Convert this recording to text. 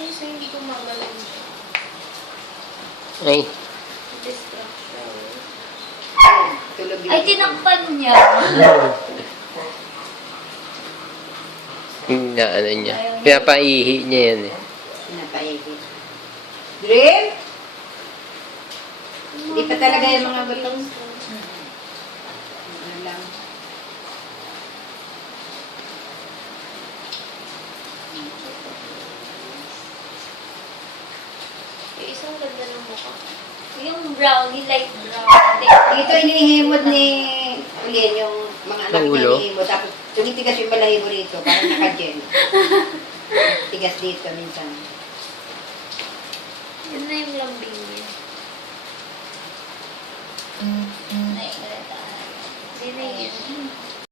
Kasi hindi ko magaling siya. Ay. Distraction. Tulog yun. Ay, tinakpan niya. Na ano niya. Pinapaihi niya yan eh. Pinapaigit. Dream? Hindi pa talaga yung mga gulong. Ano lang. Yung isang ganda ng mukha. Yung brownie, light brown. Dito inihimod ni Ulien yung mga anak Ang niya ulo? inihimod. Tapos tumitigas yung balahibo rito. Parang naka-gel. Tigas dito minsan. Yan na yung lambing niya. Ay, Hindi na yun.